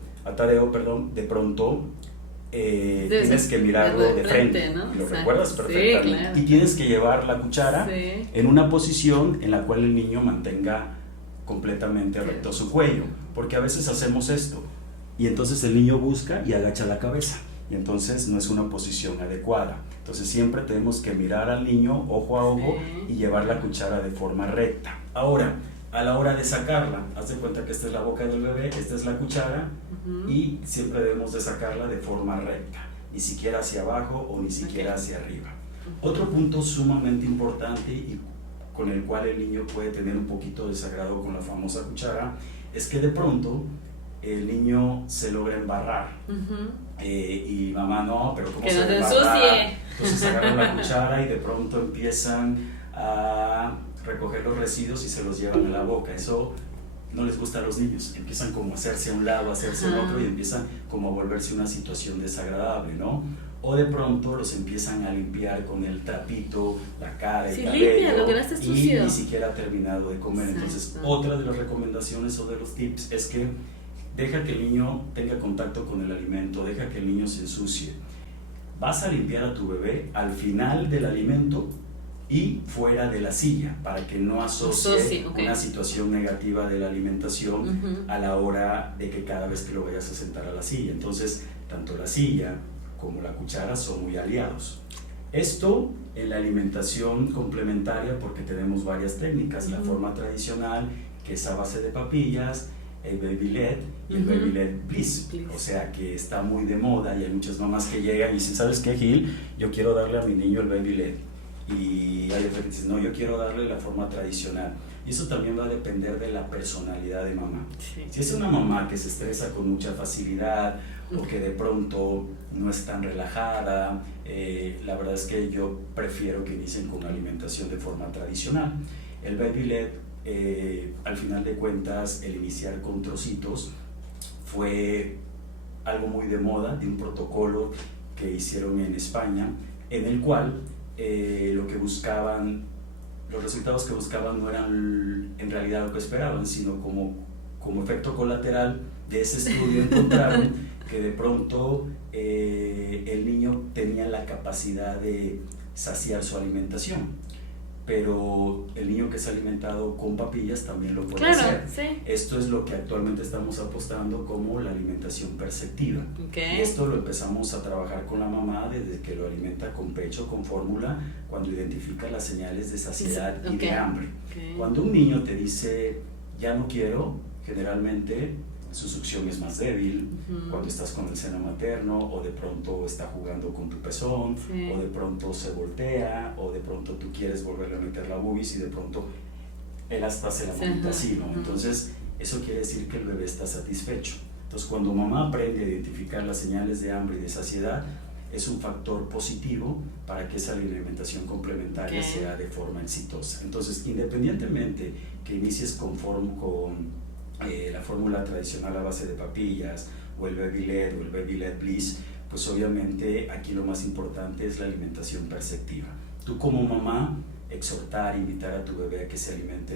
tienes que mirarlo de frente, ¿no? Y lo recuerdas perfectamente. Sí, claro. Y tienes que llevar la cuchara en una posición en la cual el niño mantenga completamente recto su cuello, porque a veces hacemos esto y entonces el niño busca y agacha la cabeza y entonces no es una posición adecuada. Entonces siempre tenemos que mirar al niño ojo a ojo y llevar la cuchara de forma recta. Ahora, a la hora de sacarla, haz de cuenta que esta es la boca del bebé, esta es la cuchara y siempre debemos de sacarla de forma recta, ni siquiera hacia abajo o ni siquiera hacia arriba. Otro punto sumamente importante y con el cual el niño puede tener un poquito de desagrado con la famosa cuchara es que de pronto el niño se logra embarrar y mamá no, pero ¿cómo que se no te ensucie? Entonces agarran la cuchara y de pronto empiezan a recoger los residuos y se los llevan a la boca. Eso no les gusta a los niños, empiezan como a hacerse a un lado, a hacerse al otro y empiezan como a volverse una situación desagradable, ¿no? O de pronto los empiezan a limpiar con el trapito, la cara, el cabello, y ni siquiera ha terminado de comer. Entonces, otra de las recomendaciones o de los tips es que deja que el niño tenga contacto con el alimento, deja que el niño se ensucie. Vas a limpiar a tu bebé al final del alimento y fuera de la silla para que no asocie una situación negativa de la alimentación a la hora de que cada vez que lo vayas a sentar a la silla. Entonces, tanto la silla como la cuchara son muy aliados. Esto en la alimentación complementaria, porque tenemos varias técnicas, la forma tradicional, que es a base de papillas, el Baby Led y el Baby Led Bliss, o sea que está muy de moda y hay muchas mamás que llegan y dicen, ¿sabes qué, Gil? Yo quiero darle a mi niño el Baby Led, y hay otras que dicen, no, yo quiero darle la forma tradicional, y eso también va a depender de la personalidad de mamá. Si es una mamá que se estresa con mucha facilidad o que de pronto no es tan relajada, la verdad es que yo prefiero que inicien con una alimentación de forma tradicional. El Baby Led, al final de cuentas, el iniciar con trocitos fue algo muy de moda, de un protocolo que hicieron en España, en el cual lo que buscaban, los resultados que buscaban no eran en realidad lo que esperaban, sino como efecto colateral de ese estudio encontraron que de pronto el niño tenía la capacidad de saciar su alimentación, pero el niño que es alimentado con papillas también lo puede hacer. Sí. Esto es lo que actualmente estamos apostando como la alimentación perceptiva. Y esto lo empezamos a trabajar con la mamá desde que lo alimenta con pecho, con fórmula, cuando identifica las señales de saciedad y de hambre. Cuando un niño te dice, ya no quiero, generalmente su succión es más débil, cuando estás con el seno materno, o de pronto está jugando con tu pezón, o de pronto se voltea, o de pronto tú quieres volverle a meter la bubis y de pronto él hasta hace la manita así, ¿no? Entonces eso quiere decir que el bebé está satisfecho. Entonces cuando mamá aprende a identificar las señales de hambre y de saciedad, es un factor positivo para que esa alimentación complementaria sea de forma exitosa. Entonces, independientemente que inicies con la fórmula tradicional a base de papillas, o el Baby Led o el Baby Led Bliss, pues obviamente aquí lo más importante es la alimentación perceptiva. Tú como mamá, exhortar, invitar a tu bebé a que se alimente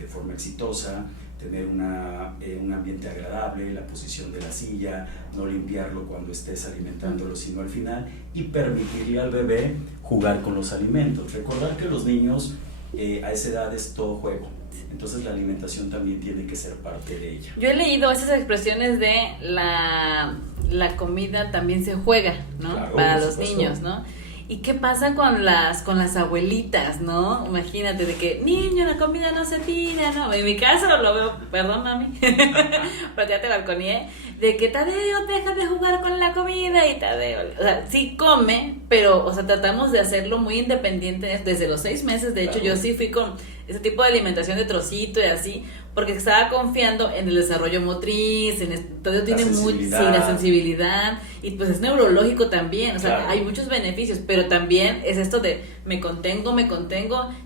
de forma exitosa, tener un ambiente agradable, la posición de la silla, no limpiarlo cuando estés alimentándolo, sino al final, y permitirle al bebé jugar con los alimentos. Recordar que los niños a esa edad es todo juego. Entonces la alimentación también tiene que ser parte de ella. Yo he leído esas expresiones de la comida también se juega, ¿no? Claro, para los niños, ¿no? ¿Y qué pasa con las abuelitas, no? Imagínate de que, niño, la comida no se tira, ¿no? En mi caso lo veo, perdón mami, pero ya te balconeé, de que Tadeo deja de jugar con la comida y Tadeo, o sea, sí come, pero, o sea, tratamos de hacerlo muy independiente desde los 6 meses, de hecho yo sí fui con ese tipo de alimentación de trocito y así, porque estaba confiando en el desarrollo motriz, Tadeo tiene la sensibilidad, y pues es neurológico también, o sea, hay muchos beneficios, pero también es esto de me contengo,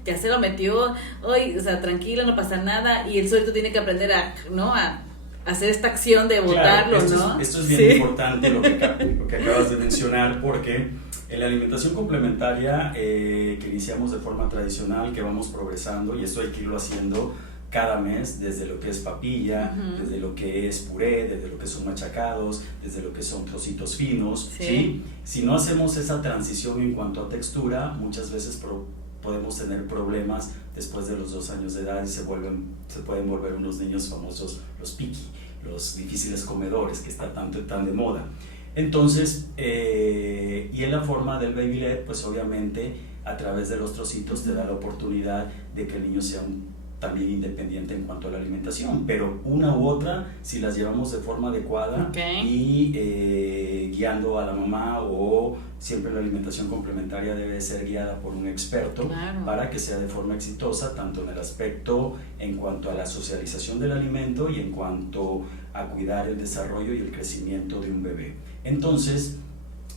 ya se lo metió, hoy, o sea, tranquilo, no pasa nada, y él solito tiene que aprender a hacer esta acción de botarlo, ¿no? Esto es bien importante lo que acabas de mencionar, porque en la alimentación complementaria que iniciamos de forma tradicional, que vamos progresando, y esto hay que irlo haciendo cada mes, desde lo que es papilla, desde lo que es puré, desde lo que son machacados, desde lo que son trocitos finos, ¿sí? Si no hacemos esa transición en cuanto a textura, muchas veces podemos tener problemas después de los 2 años de edad y se pueden volver unos niños famosos, los picky, los difíciles comedores, que está tan de moda. Entonces, y en la forma del Baby Led, pues obviamente a través de los trocitos te da la oportunidad de que el niño sea también independiente en cuanto a la alimentación, pero una u otra, si las llevamos de forma adecuada y guiando a la mamá, o siempre la alimentación complementaria debe ser guiada por un experto para que sea de forma exitosa, tanto en el aspecto en cuanto a la socialización del alimento y en cuanto a cuidar el desarrollo y el crecimiento de un bebé. Entonces,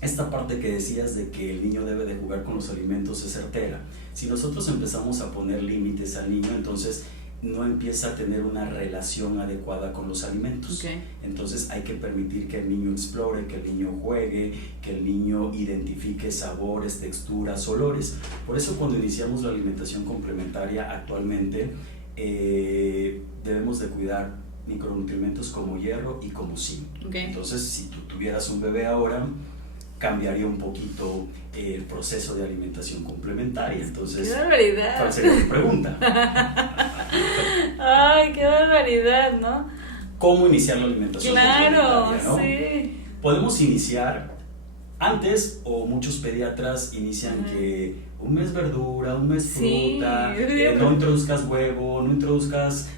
esta parte que decías de que el niño debe de jugar con los alimentos es certera. Si nosotros empezamos a poner límites al niño, entonces no empieza a tener una relación adecuada con los alimentos. Entonces hay que permitir que el niño explore, que el niño juegue, que el niño identifique sabores, texturas, olores. Por eso cuando iniciamos la alimentación complementaria actualmente debemos de cuidar micronutrientes como hierro y como zinc. Entonces si tú tuvieras un bebé ahora, cambiaría un poquito el proceso de alimentación complementaria. Entonces, ¡qué barbaridad! ¿cuál sería tu pregunta? ¡Ay, qué barbaridad!, ¿no? ¿Cómo iniciar la alimentación complementaria? Claro, ¿no? sí. Podemos iniciar Antes, o muchos pediatras inician que un mes verdura, un mes Sí, fruta, no introduzcas huevo, no introduzcas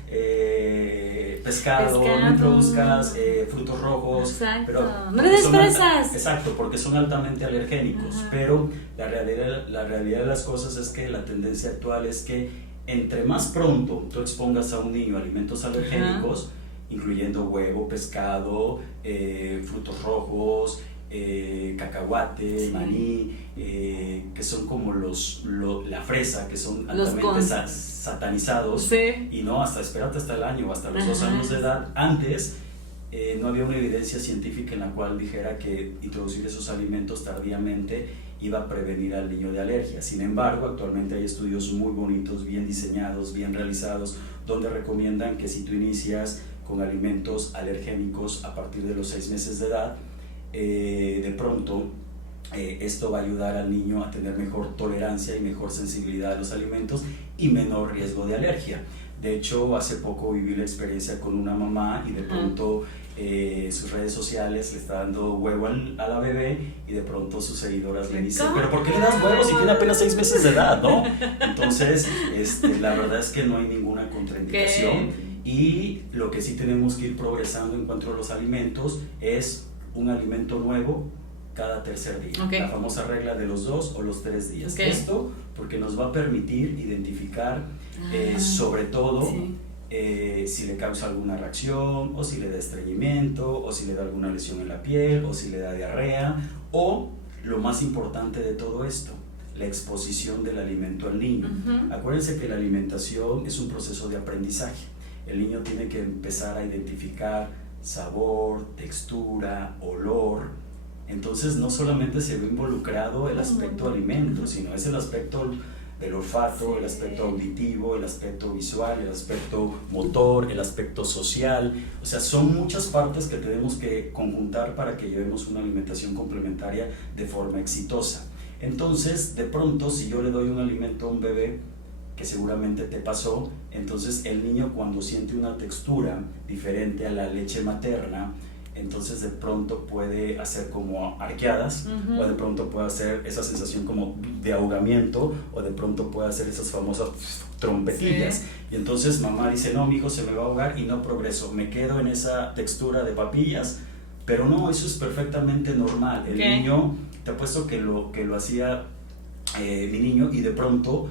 pescado, no introduzcas frutos rojos. Exacto. Pero No le des fresas. Exacto, porque son altamente alergénicos. Ajá. Pero la realidad de las cosas es que la tendencia actual es que entre más pronto tú expongas a un niño a alimentos alergénicos, incluyendo huevo, pescado, frutos rojos, cacahuate, Sí. maní, que son como la fresa, que son Los altamente satanizados, Sí. y no, espérate hasta el año, hasta los 2 Ajá. años de edad. Antes no había una evidencia científica en la cual dijera que introducir esos alimentos tardíamente iba a prevenir al niño de alergia. Sin embargo, actualmente hay estudios muy bonitos, bien diseñados, bien realizados, donde recomiendan que si tú inicias con alimentos alergénicos a partir de los 6 meses de edad, de pronto esto va a ayudar al niño a tener mejor tolerancia y mejor sensibilidad a los alimentos y menor riesgo de alergia. De hecho, hace poco viví la experiencia con una mamá y de pronto sus redes sociales le está dando huevo a la bebé, y de pronto sus seguidoras le dicen, pero ¿por qué le das huevo si tiene apenas 6 meses de edad, no? Entonces, la verdad es que no hay ninguna contraindicación. Y lo que sí tenemos que ir progresando en cuanto a los alimentos es un alimento nuevo cada tercer día. La famosa regla de los 2 o los 3 días. Esto porque nos va a permitir identificar sobre todo si le causa alguna reacción, o si le da estreñimiento, o si le da alguna lesión en la piel, o si le da diarrea, o lo más importante de todo esto, la exposición del alimento al niño. Acuérdense que la alimentación es un proceso de aprendizaje. El niño tiene que empezar a identificar sabor, textura, olor. Entonces no solamente se ve involucrado el aspecto alimento, sino es el aspecto del olfato, el aspecto auditivo, el aspecto visual, el aspecto motor, el aspecto social. O sea, son muchas partes que tenemos que conjuntar para que llevemos una alimentación complementaria de forma exitosa. Entonces, de pronto, si yo le doy un alimento a un bebé, que seguramente te pasó, entonces el niño, cuando siente una textura diferente a la leche materna, entonces de pronto puede hacer como arqueadas, o de pronto puede hacer esa sensación como de ahogamiento, o de pronto puede hacer esas famosas trompetillas. Y entonces mamá dice, no, mi hijo se me va a ahogar y no progreso, me quedo en esa textura de papillas. Pero no, eso es perfectamente normal. El niño, te apuesto que lo hacía mi niño, y de pronto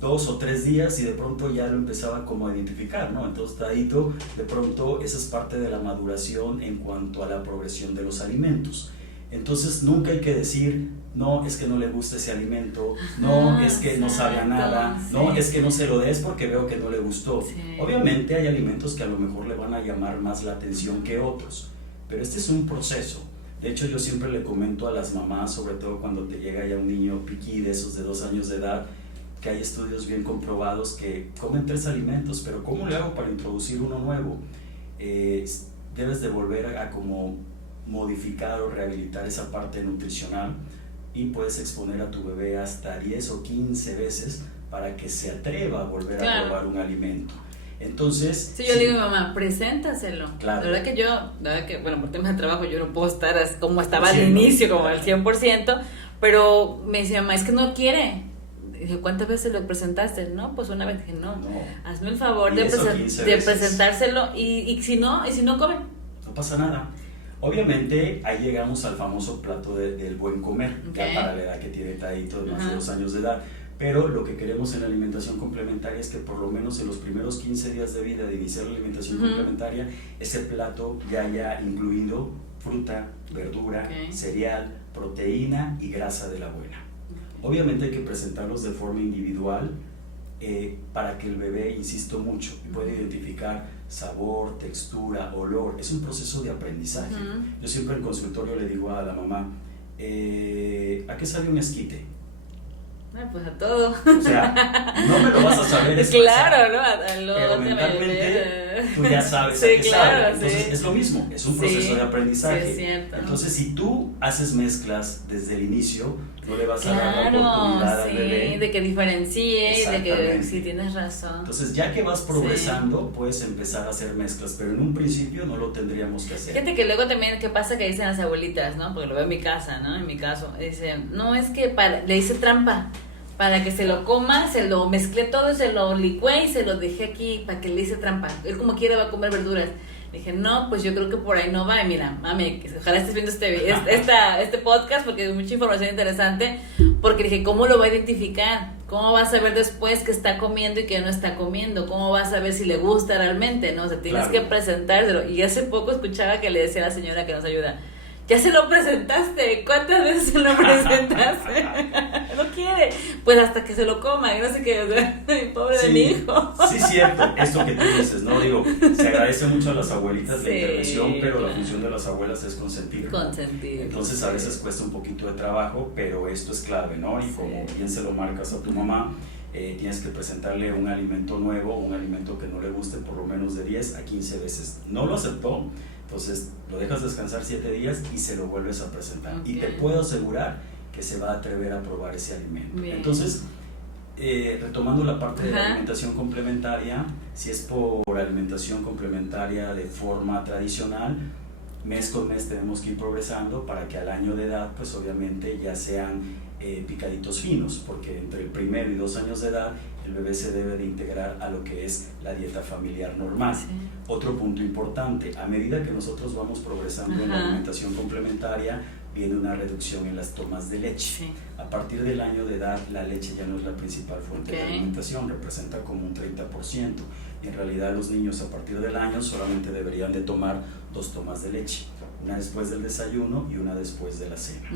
2 o 3 días, y de pronto ya lo empezaba como a identificar, ¿no? Entonces, Tadito, de pronto esa es parte de la maduración en cuanto a la progresión de los alimentos. Entonces, nunca hay que decir, no, es que no le gusta ese alimento, no, es que no sabe a nada, no, es que no se lo des porque veo que no le gustó. Obviamente hay alimentos que a lo mejor le van a llamar más la atención que otros, pero este es un proceso. De hecho, yo siempre le comento a las mamás, sobre todo cuando te llega ya un niño piqui de esos de 2 años de edad, que hay estudios bien comprobados que comen 3 alimentos, pero ¿cómo le hago para introducir uno nuevo? Debes de volver a como modificar o rehabilitar esa parte nutricional, y puedes exponer a tu bebé hasta 10 o 15 veces para que se atreva a volver a probar un alimento. Entonces, yo le digo a mi mamá, preséntaselo. Claro. La verdad que, bueno, por temas de trabajo yo no puedo estar como estaba al inicio, como al 100%, pero me decía, mamá, es que no quiere. Dije, ¿cuántas veces lo presentaste? No, pues una vez. Dije, no. Hazme el favor de presentárselo, y si no come. No pasa nada. Obviamente ahí llegamos al famoso plato del buen comer, ya para la edad que tiene Tadito, de más de 2 años de edad. Pero lo que queremos en la alimentación complementaria es que por lo menos en los primeros 15 días de vida de iniciar la alimentación complementaria, ese plato ya haya incluido fruta, verdura, cereal, proteína y grasa de la buena. Obviamente hay que presentarlos de forma individual para que el bebé, insisto mucho, pueda identificar sabor, textura, olor. Es un proceso de aprendizaje. Yo siempre en consultorio le digo a la mamá, ¿a qué sabe un esquite? Pues a todo. O sea, no me lo vas a saber expresar. Claro, ¿no? Pero mentalmente tú ya sabes Sí, a qué claro, sabe. Entonces sí. es lo mismo, es un Sí, proceso de aprendizaje. sí, es cierto. Entonces si tú haces mezclas desde el inicio, tú le vas a dar la Claro, oportunidad al sí, bebé. de que diferencie y de que Exactamente. sí tienes razón. Entonces ya que vas progresando, puedes empezar a hacer mezclas, pero en un principio no lo tendríamos que hacer. Fíjate que luego también, ¿qué pasa? Que dicen las abuelitas, ¿no? Porque lo veo en mi casa, ¿no? En mi caso, dicen, no, es que le hice trampa, para que se lo coma, se lo mezclé todo, se lo licué y se lo dejé aquí para que le hice trampa. Él como quiera va a comer verduras. Dije, no, pues yo creo que por ahí no va. Y mira, mami, ojalá estés viendo este podcast porque hay mucha información interesante. Porque dije, ¿cómo lo va a identificar? ¿Cómo va a saber después que está comiendo y que no está comiendo? ¿Cómo va a saber si le gusta realmente? ¿No? O sea, tienes que presentárselo. Y hace poco escuchaba que le decía a la señora que nos ayuda, ya se lo presentaste, ¿cuántas veces se lo presentaste? No quiere, pues hasta que se lo coma, y no sé qué, o sea, pobre de mi hijo. Sí, cierto, esto que tú dices, ¿no? Digo, se agradece mucho a las abuelitas la intervención, pero la función de las abuelas es consentir. Consentir. Entonces a veces cuesta un poquito de trabajo, pero esto es clave, ¿no? Y como bien se lo marcas a tu mamá, tienes que presentarle un alimento nuevo, un alimento que no le guste por lo menos de 10 a 15 veces. No lo aceptó, entonces lo dejas descansar 7 días y se lo vuelves a presentar. Y te puedo asegurar que se va a atrever a probar ese alimento. Bien. Entonces, retomando la parte de la alimentación complementaria, si es por alimentación complementaria de forma tradicional, mes con mes tenemos que ir progresando para que al año de edad, pues obviamente ya sean picaditos finos, porque entre el 1 y 2 años de edad el bebé se debe de integrar a lo que es la dieta familiar normal. Sí. Otro punto importante, a medida que nosotros vamos progresando en la alimentación complementaria, viene una reducción en las tomas de leche. Sí. A partir del año de edad, la leche ya no es la principal fuente de alimentación, representa como un 30%. Y en realidad los niños a partir del año solamente deberían de tomar 2 tomas de leche, una después del desayuno y una después de la cena.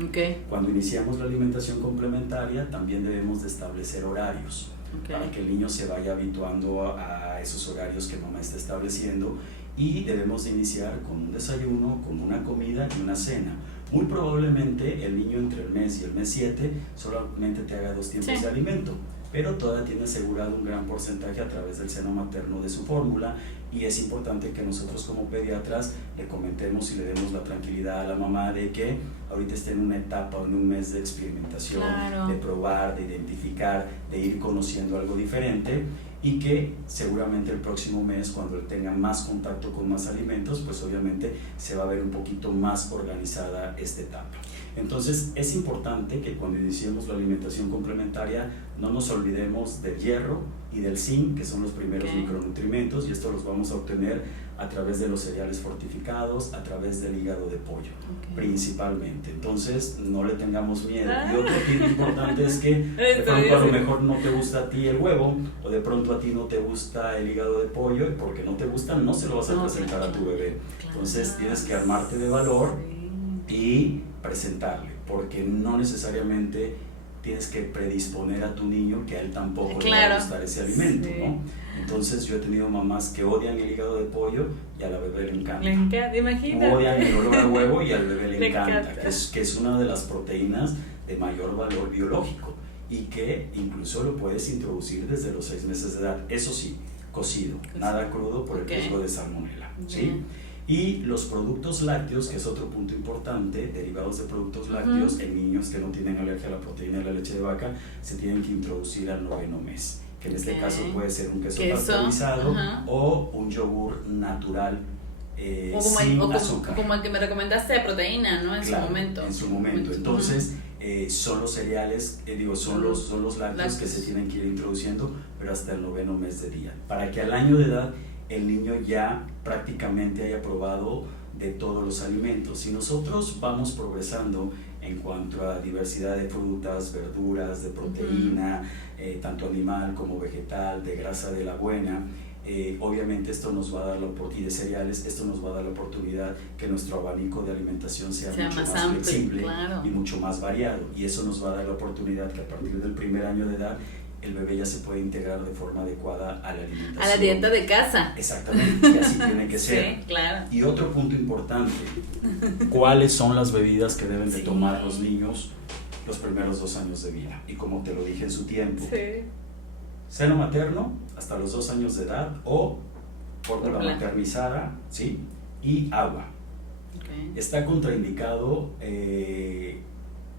Cuando iniciamos la alimentación complementaria, también debemos de establecer horarios para que el niño se vaya habituando a esos horarios que mamá está estableciendo, y debemos de iniciar con un desayuno, con una comida y una cena. Muy probablemente el niño entre el mes y el mes 7 solamente te haga 2 tiempos de alimento, pero todavía tiene asegurado un gran porcentaje a través del seno materno de su fórmula, y es importante que nosotros como pediatras le comentemos y le demos la tranquilidad a la mamá de que ahorita está en una etapa o en un mes de experimentación, de probar, de identificar, de ir conociendo algo diferente, y que seguramente el próximo mes, cuando él tenga más contacto con más alimentos, pues obviamente se va a ver un poquito más organizada esta etapa. Entonces es importante que cuando iniciemos la alimentación complementaria no nos olvidemos del hierro y del zinc, que son los primeros micronutrientes, y esto los vamos a obtener a través de los cereales fortificados, a través del hígado de pollo, principalmente. Entonces no le tengamos miedo. Y otro tip importante es que de pronto a lo mejor no te gusta a ti el huevo, o de pronto a ti no te gusta el hígado de pollo, y porque no te gusta no se lo vas a presentar a tu bebé. Entonces tienes que armarte de valor y presentarle, porque no necesariamente tienes que predisponer a tu niño que a él tampoco le va a gustar ese alimento, ¿no? Entonces yo he tenido mamás que odian el hígado de pollo y a la bebé le encanta. Le encanta, imagínate. Odian el olor a huevo y al bebé le encanta, que es una de las proteínas de mayor valor biológico, y que incluso lo puedes introducir desde los 6 meses de edad. Eso sí, cocido, nada crudo por el riesgo de salmonela, ¿sí? Y los productos lácteos, que es otro punto importante, derivados de productos lácteos en niños que no tienen alergia a la proteína de la leche de vaca, se tienen que introducir al 9º mes, que en este caso puede ser un queso pasteurizado o un yogur natural sin azúcar. Como el que me recomendaste de proteína, ¿no? En su momento. Entonces, son los cereales, son los lácteos que se tienen que ir introduciendo, pero hasta el 9º mes de día, para que al año de edad el niño ya prácticamente haya probado de todos los alimentos. Si nosotros vamos progresando en cuanto a diversidad de frutas, verduras, de proteína, tanto animal como vegetal, de grasa de la buena, obviamente esto nos va a dar la oportunidad, y de cereales, esto nos va a dar la oportunidad que nuestro abanico de alimentación sea mucho más amplio, flexible y mucho más variado, y eso nos va a dar la oportunidad que a partir del 1er año de edad el bebé ya se puede integrar de forma adecuada a la alimentación. A la dieta de casa. Exactamente, y así tiene que ser. Sí, claro. Y otro punto importante, ¿cuáles son las bebidas que deben de tomar los niños los primeros 2 años de vida? Y como te lo dije en su tiempo, seno materno hasta los 2 años de edad, o fórmula maternizada, ¿sí? Y agua. Okay. Está contraindicado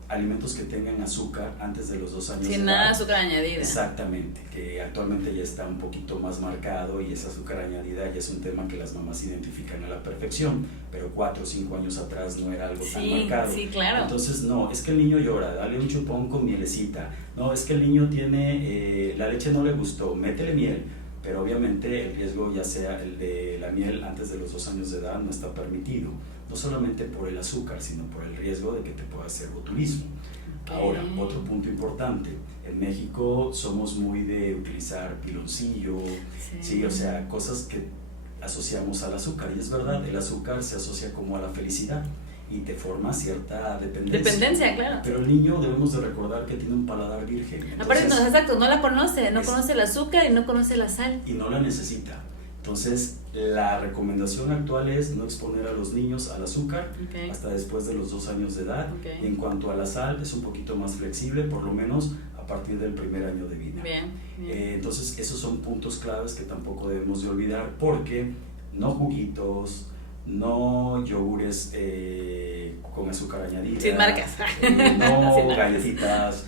alimentos que tengan azúcar antes de los 2 años de edad. Sin nada de azúcar añadida. Exactamente, que actualmente ya está un poquito más marcado y esa azúcar añadida ya es un tema que las mamás identifican a la perfección, pero 4 o 5 años atrás no era algo tan marcado. Sí, claro. Entonces, no, es que el niño llora, dale un chupón con mielecita. No, es que el niño tiene, la leche no le gustó, métele miel. Pero obviamente el riesgo, ya sea el de la miel antes de los 2 años de edad, no está permitido. No solamente por el azúcar, sino por el riesgo de que te pueda hacer botulismo. Okay. Ahora, otro punto importante. En México somos muy de utilizar piloncillo, sí, o sea, cosas que asociamos al azúcar. Y es verdad, el azúcar se asocia como a la felicidad y te forma cierta dependencia. Dependencia, claro. Pero el niño debemos de recordar que tiene un paladar virgen. Entonces, aparte, no, exacto, no la conoce, no conoce el azúcar y no conoce la sal. Y no la necesita. Entonces, la recomendación actual es no exponer a los niños al azúcar hasta después de los 2 años de edad. Y en cuanto a la sal, es un poquito más flexible, por lo menos a partir del primer año de vida. Bien. Entonces, esos son puntos claves que tampoco debemos de olvidar, porque no juguitos, no yogures con azúcar añadida, sin marcas, no galletitas,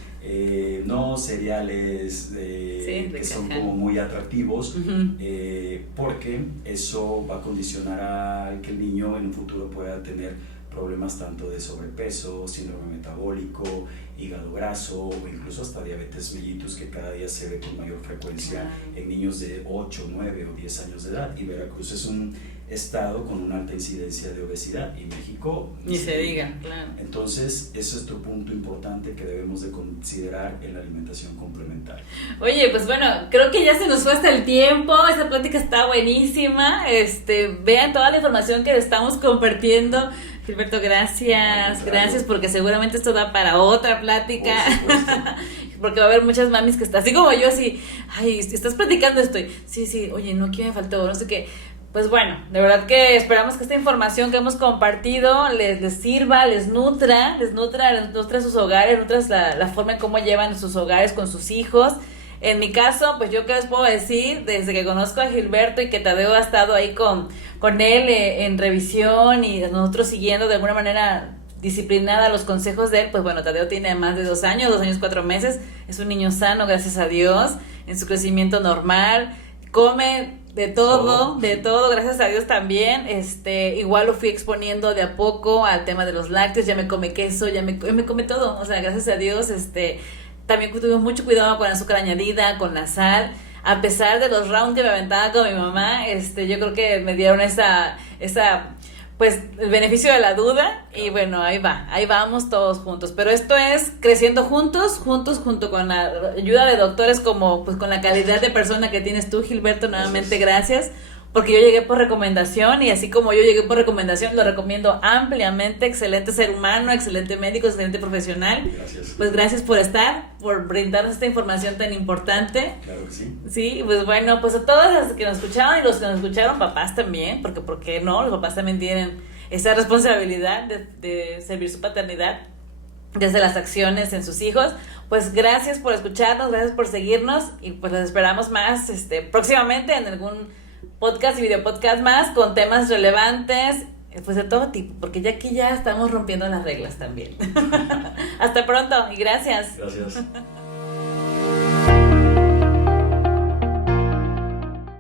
no cereales que son como muy atractivos, porque eso va a condicionar a que el niño en un futuro pueda tener problemas tanto de sobrepeso, síndrome metabólico, hígado graso o incluso hasta diabetes mellitus, que cada día se ve con mayor frecuencia en niños de 8, 9 o 10 años de edad. Y Veracruz es un estado con una alta incidencia de obesidad, y México ni se diga, claro. Entonces, ese es otro punto importante que debemos de considerar en la alimentación complementaria. Oye, pues bueno, creo que ya se nos fue hasta el tiempo. Esa plática está buenísima. Vean toda la información que estamos compartiendo. Gilberto, gracias, porque seguramente esto da para otra plática. Porque va a haber muchas mamis que están así como yo, así, ay, estás platicando esto, sí, oye, no, ¿qué me faltó? No sé qué. Pues bueno, de verdad que esperamos que esta información que hemos compartido les sirva, les nutra sus hogares, nutra la forma en cómo llevan sus hogares con sus hijos. En mi caso, pues yo qué les puedo decir, desde que conozco a Gilberto y que Tadeo ha estado ahí con él en revisión y nosotros siguiendo de alguna manera disciplinada los consejos de él, pues bueno, Tadeo tiene más de 2 años, 2 años 4 meses, es un niño sano, gracias a Dios, en su crecimiento normal, come de todo, gracias a Dios también. Igual lo fui exponiendo de a poco al tema de los lácteos, ya me come queso, ya me come todo, o sea, gracias a Dios. También tuve mucho cuidado con el azúcar añadida, con la sal, a pesar de los rounds que me aventaba con mi mamá. Yo creo que me dieron pues el beneficio de la duda, y bueno, ahí vamos todos juntos, pero esto es creciendo juntos junto con la ayuda de doctores, como pues con la calidad de persona que tienes tú, Gilberto. Nuevamente gracias, porque yo llegué por recomendación, y así como yo llegué por recomendación, lo recomiendo ampliamente. Excelente ser humano, excelente médico, excelente profesional. Gracias. Pues gracias por estar, por brindarnos esta información tan importante. Claro que sí. Sí, pues bueno, pues a todos los que nos escucharon y los que nos escucharon, papás también, porque ¿por qué no? Los papás también tienen esa responsabilidad de servir su paternidad desde las acciones en sus hijos. Pues gracias por escucharnos, gracias por seguirnos, y pues los esperamos más próximamente en algún podcast y video podcast más con temas relevantes, pues de todo tipo, porque ya aquí ya estamos rompiendo las reglas también. Hasta pronto y gracias. Gracias.